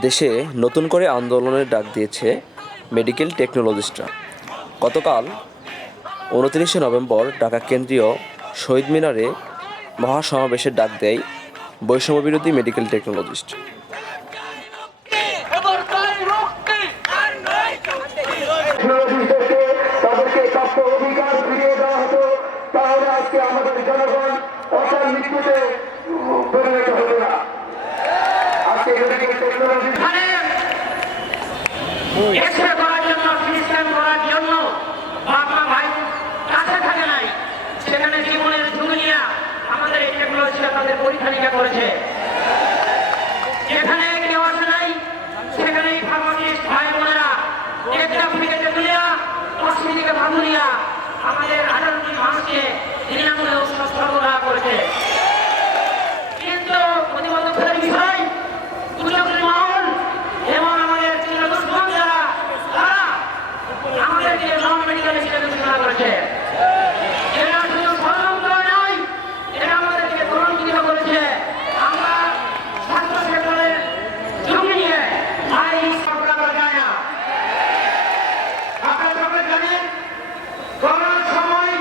দেশে নতুন করে আন্দোলনের ডাক দিয়েছে মেডিকেল টেকনোলজিস্টরা। গতকাল উনত্রিশে নভেম্বর ঢাকা কেন্দ্রীয় শহীদ মিনারে মহাসমাবেশের ডাক দেয় বৈষম্যবিরোধী মেডিকেল টেকনোলজিস্ট। এক্সরে করার জন্য করার জন্য ভাই কাছে থাকে নাই। সেখানে জীবনের ঝুঁকিয়া আমাদের এই আমাদের পরীক্ষা নিরীক্ষা করেছে। ঘোষণা করেছে। এরা শুধু সংগ্রাম করে নাই এরা আমাদেরকে তরঙ্কিত করেছে। আমরা ছাত্র সেক্টরের জমি নিয়ে আর করা যায় না। আপনারা সকলে জানেন, করোনার সময়